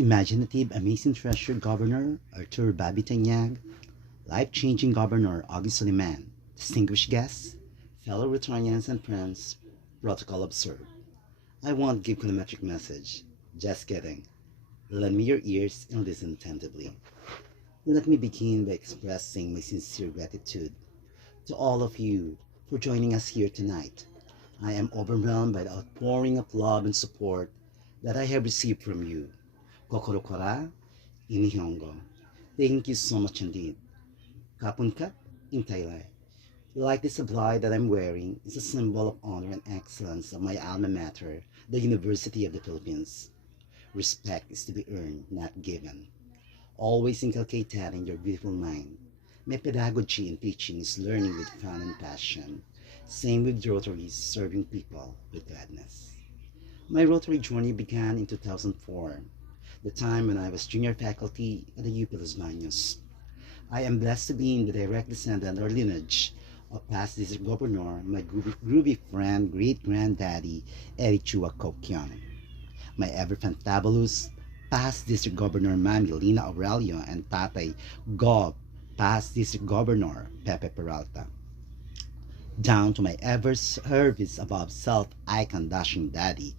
Imaginative, amazing treasure Governor Artur Babitanyag, life-changing Governor August Suliman, distinguished guests, fellow Rotarians and friends, protocol observed. I won't give kilometric message. Just kidding. Lend me your ears and listen attentively. Let me begin by expressing my sincere gratitude to all of you for joining us here tonight. I am overwhelmed by the outpouring of love and support that I have received from you. Kokoro kara, inihongo. Thank you so much indeed. Kapunkat, intaylay. Like this supply that I'm wearing is a symbol of honor and excellence of my alma mater, the University of the Philippines. Respect is to be earned, not given. Always inculcate that in your beautiful mind. My pedagogy in teaching is learning with fun and passion. Same with Rotaries, serving people with gladness. My Rotary journey began in 2004, the time when I was junior faculty at the UP Los Baños. I am blessed to be in the direct descendant or lineage of past district governor, my groovy friend, great-granddaddy, Erichua Kokyon. My ever-fantabulous past district governor, Mami Lina Aurelio, and Tatay Gov, past district governor, Pepe Peralta. Down to my ever-service above self-icon dashing daddy,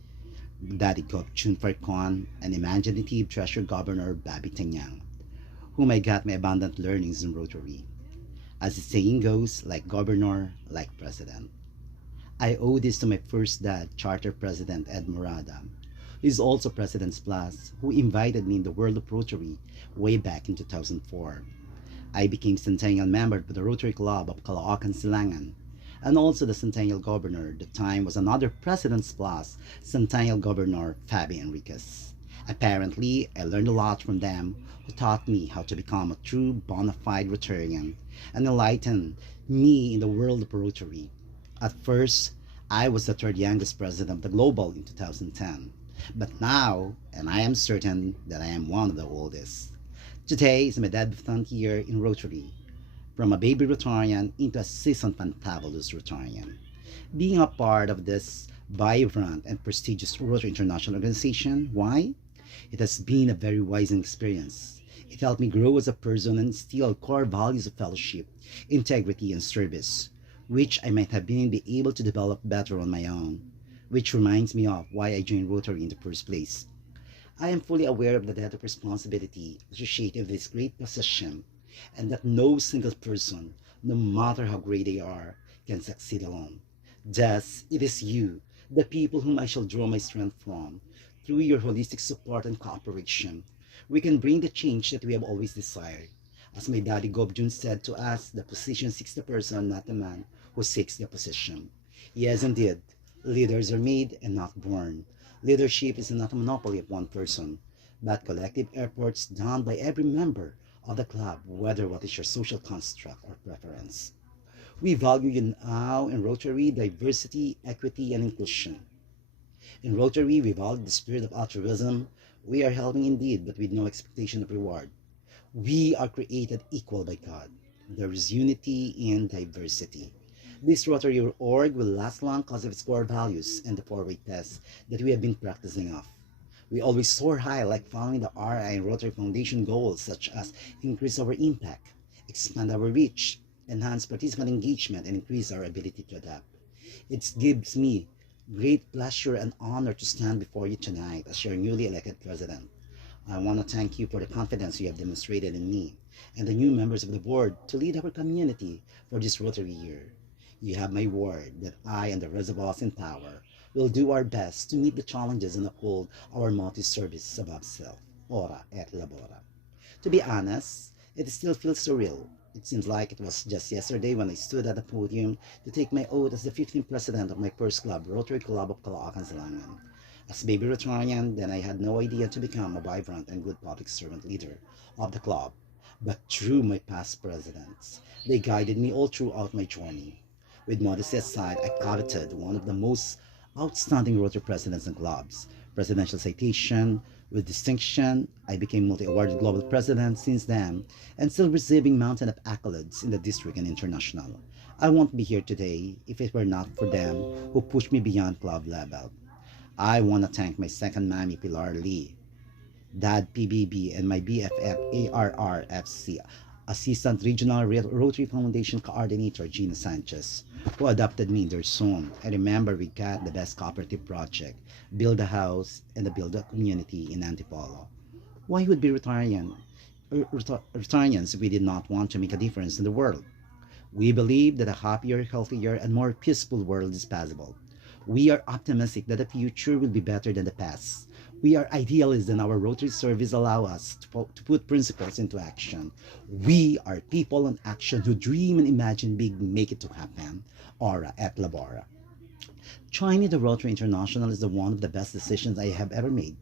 Daddy Gov Chun Farcon, and imaginative treasure governor, Babi Tanyang, whom I got my abundant learnings in Rotary. As the saying goes, like governor, like president. I owe this to my first dad, Charter President Ed Morada, who is also President's Plus, who invited me in the world of Rotary way back in 2004. I became Centennial member of the Rotary Club of Caloocan Silangan, and also the Centennial Governor. The time was another President's Plus, Centennial Governor Fabi Enriquez. Apparently, I learned a lot from them, who taught me how to become a true bona fide Rotarian and enlightened me in the world of Rotary. At first, I was the third youngest president of the Global in 2010, but now, and I am certain that I am one of the oldest. Today is my debut year in Rotary, from a baby Rotarian into a seasoned fantabulous Rotarian. Being a part of this vibrant and prestigious Rotary International organization, why? It has been a very wise experience. It helped me grow as a person and instill core values of fellowship, integrity, and service, which I might have been able to develop better on my own. Which reminds me of why I joined Rotary in the first place. I am fully aware of the debt of responsibility associated with this great position, and that no single person, no matter how great they are, can succeed alone. Thus, it is you, the people whom I shall draw my strength from. Through your holistic support and cooperation, we can bring the change that we have always desired. As my daddy Gob Jun said to us, the position seeks the person, not the man who seeks the position. Yes, indeed, leaders are made and not born. Leadership is not a monopoly of one person, but collective efforts done by every member of the club, whether what is your social construct or preference. We value you now in Rotary diversity, equity, and inclusion. In Rotary, we value the spirit of altruism. We are helping indeed, but with no expectation of reward. We are created equal by God. There is unity in diversity. This Rotary org will last long because of its core values and the four-way test that we have been practicing of. We always soar high, like following the RI and Rotary Foundation goals such as increase our impact, expand our reach, enhance participant engagement, and increase our ability to adapt. It gives me great pleasure and honor to stand before you tonight as your newly elected president. I want to thank you for the confidence you have demonstrated in me and the new members of the board to lead our community for this Rotary year. You have my word that I and the rest of us in power will do our best to meet the challenges and uphold our multi-service above self, ora et labora. To be honest, it still feels surreal. It seems like it was just yesterday when I stood at the podium to take my oath as the 15th president of my first club, Rotary Club of Caloocan Silangan. As baby Rotarian, then I had no idea to become a vibrant and good public servant leader of the club. But through my past presidents, they guided me all throughout my journey. With modesty aside, I coveted one of the most outstanding Rotary presidents and clubs, presidential citation. With distinction, I became multi-awarded global president since then, and still receiving mountain of accolades in the district and international. I won't be here today if it were not for them who pushed me beyond club level. I want to thank my second mommy, Pilar Lee. Dad PBB, and my BFF ARRFC, Assistant Regional Rotary Foundation Coordinator Gina Sanchez, who adopted me in their zone. I remember we got the best cooperative project, build a house and build a community in Antipolo. Why would be Rotarians if we did not want to make a difference in the world? We believe that a happier, healthier, and more peaceful world is possible. We are optimistic that the future will be better than the past. We are idealists and our Rotary service allow us to put principles into action. We are people in action who dream and imagine big, make it to happen. Aura et labora. Joining the Rotary International is one of the best decisions I have ever made.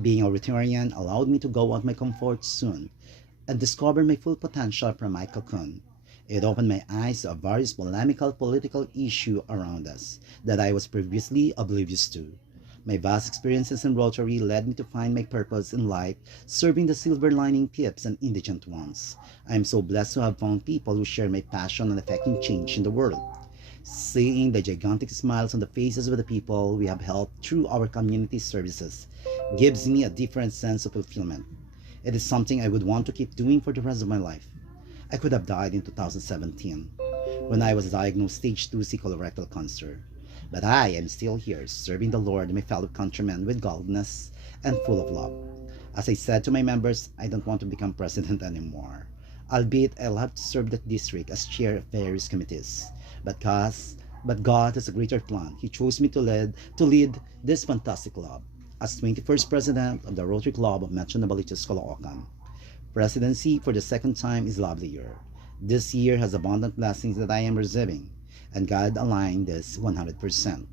Being a Rotarian allowed me to go out my comfort zone and discover my full potential from my cocoon. It opened my eyes to various polemical political issues around us that I was previously oblivious to. My vast experiences in Rotary led me to find my purpose in life, serving the silver lining tips and indigent ones. I am so blessed to have found people who share my passion and affecting change in the world. Seeing the gigantic smiles on the faces of the people we have helped through our community services gives me a different sense of fulfillment. It is something I would want to keep doing for the rest of my life. I could have died in 2017 when I was diagnosed stage 2C colorectal cancer. But I am still here serving the Lord and my fellow countrymen with godliness and full of love. As I said to my members, I don't want to become president anymore. Albeit I'll have to serve the district as chair of various committees. But God, but God has a greater plan. He chose me to lead this fantastic club as 21st president of the Rotary Club of Metro Navaliches, Caloocan. Presidency for the second time is lovelier. This year has abundant blessings that I am receiving, and God aligned this 100%.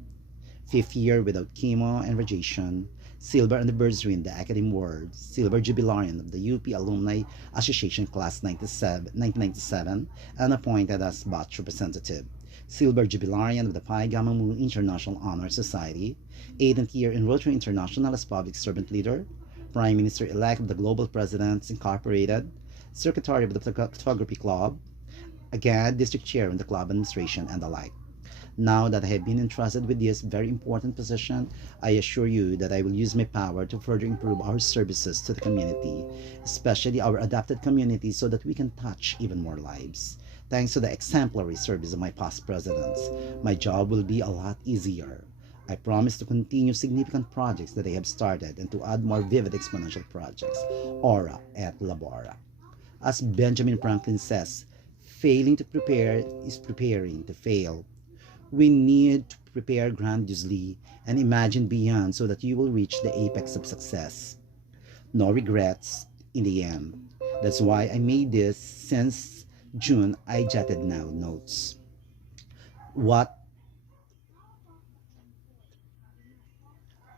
Fifth year without chemo and radiation, silver anniversary in the academic world, silver jubilarian of the UP Alumni Association Class 1997, and appointed as batch representative, silver jubilarian of the Pi Gamma Mu International Honor Society, 8th year in Rotary International as public servant leader, Prime Minister-elect of the Global Presidents Incorporated, Secretary of the Photography Club, again District Chair in the club administration, and the like. Now that I have been entrusted with this very important position, I assure you that I will use my power to further improve our services to the community, especially our adopted community, so that we can touch even more lives. Thanks to the exemplary service of my past presidents, my job will be a lot easier. I promise to continue significant projects that I have started and to add more vivid exponential projects. Ora et labora. As Benjamin Franklin says, failing to prepare is preparing to fail. We need to prepare grandiosely and imagine beyond so that you will reach the apex of success. No regrets in the end. That's why I made this since June. I jotted now notes. What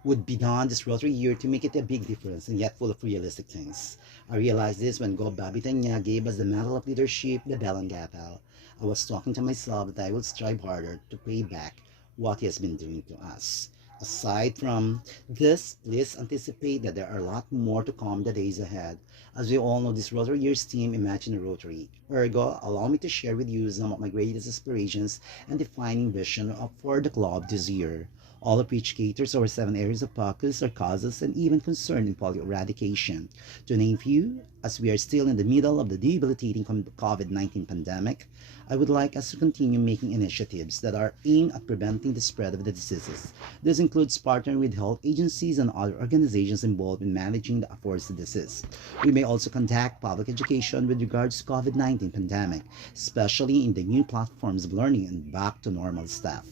would be done this rotary year to make it a big difference and yet full of realistic things. I realized this when Go Babitanya gave us the Medal of Leadership, the Bell and Gapel. I was talking to myself that I will strive harder to pay back what he has been doing to us. Aside from this, please anticipate that there are a lot more to come the days ahead. As we all know, this Rotary Year's team Imagine a Rotary. Ergo, allow me to share with you some of my greatest aspirations and defining vision for the club this year, all of which caters our 7 areas of focus, our causes, and even concern in polio eradication. To name few, as we are still in the middle of the debilitating COVID-19 pandemic, I would like us to continue making initiatives that are aimed at preventing the spread of the diseases. This includes partnering with health agencies and other organizations involved in managing the aforesaid disease. We may also conduct public education with regards to COVID-19 pandemic, especially in the new platforms of learning and back to normal staff.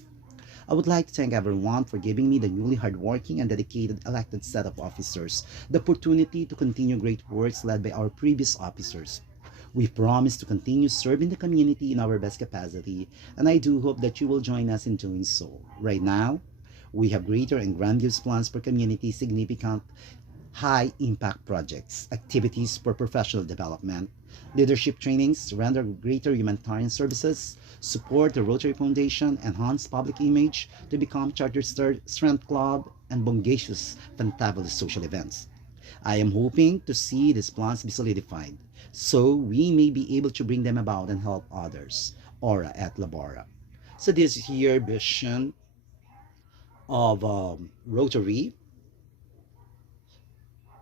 I would like to thank everyone for giving me, the newly hardworking and dedicated elected set of officers, the opportunity to continue great works led by our previous officers. We promise to continue serving the community in our best capacity, and I do hope that you will join us in doing so. Right now, we have greater and grandiose plans for community significant high impact projects, activities for professional development, leadership trainings, render greater humanitarian services, support the Rotary Foundation, enhance public image to become charter strength club, and bongacious fantabulous social events. I am hoping to see these plans be solidified so we may be able to bring them about and help others. Ora et labora. So this is your vision of Rotary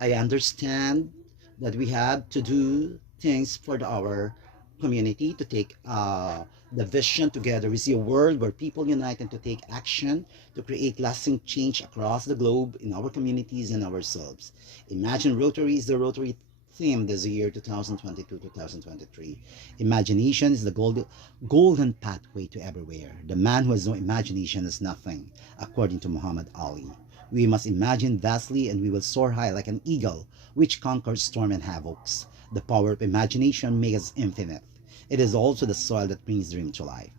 I understand that we have to do things for our community to take the vision together. We see a world where people unite and to take action to create lasting change across the globe in our communities and ourselves. Imagine Rotary is the Rotary theme this year 2022-2023. Imagination is the golden pathway to everywhere. The man who has no imagination is nothing, according to Muhammad Ali. We must imagine vastly and we will soar high like an eagle, which conquers storm and havocs. The power of imagination makes us infinite. It is also the soil that brings dream to life.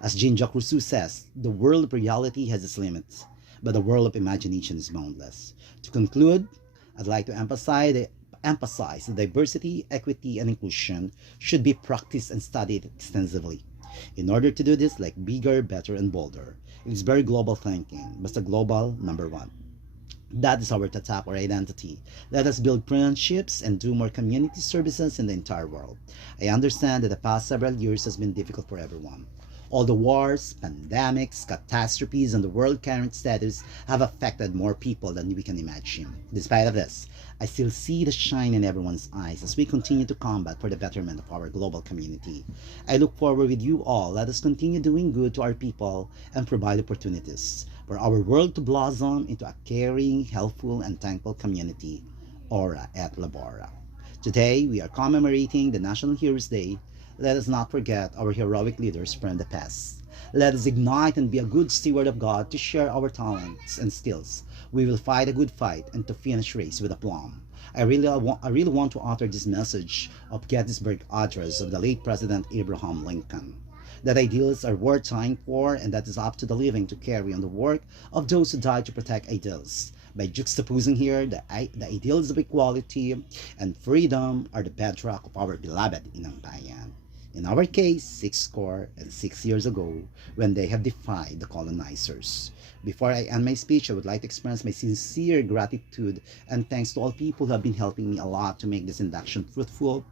As Jean-Jacques Rousseau says, the world of reality has its limits, but the world of imagination is boundless. To conclude, I'd like to emphasize that diversity, equity, and inclusion should be practiced and studied extensively. In order to do this, like bigger, better, and bolder, it is very global thinking, but the global number one. That is our tatak or identity. Let us build friendships and do more community services in the entire world. I understand that the past several years has been difficult for everyone. All the wars, pandemics, catastrophes, and the world current status have affected more people than we can imagine. Despite of this, I still see the shine in everyone's eyes as we continue to combat for the betterment of our global community. I look forward with you all. Let us continue doing good to our people and provide opportunities for our world to blossom into a caring, helpful, and thankful community. Ora et labora. Today, we are commemorating the National Heroes Day. Let us not forget our heroic leaders from the past. Let us ignite and be a good steward of God to share our talents and skills. We will fight a good fight and to finish race with aplomb. I really want to author this message of Gettysburg Address of the late President Abraham Lincoln. That ideals are worth dying for, and that is up to the living to carry on the work of those who died to protect ideals. By juxtaposing here the ideals of equality and freedom are the bedrock of our beloved Inang Bayan. In our case, 6 years ago, when they have defied the colonizers. Before I end my speech, I would like to express my sincere gratitude and thanks to all people who have been helping me a lot to make this induction fruitful,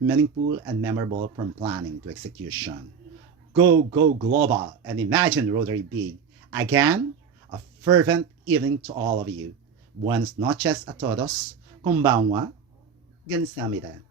meaningful, and memorable from planning to execution. Go, go global and imagine Rotary Big. Again, a fervent evening to all of you. Buenas noches a todos. Konbanwa. Gansamida.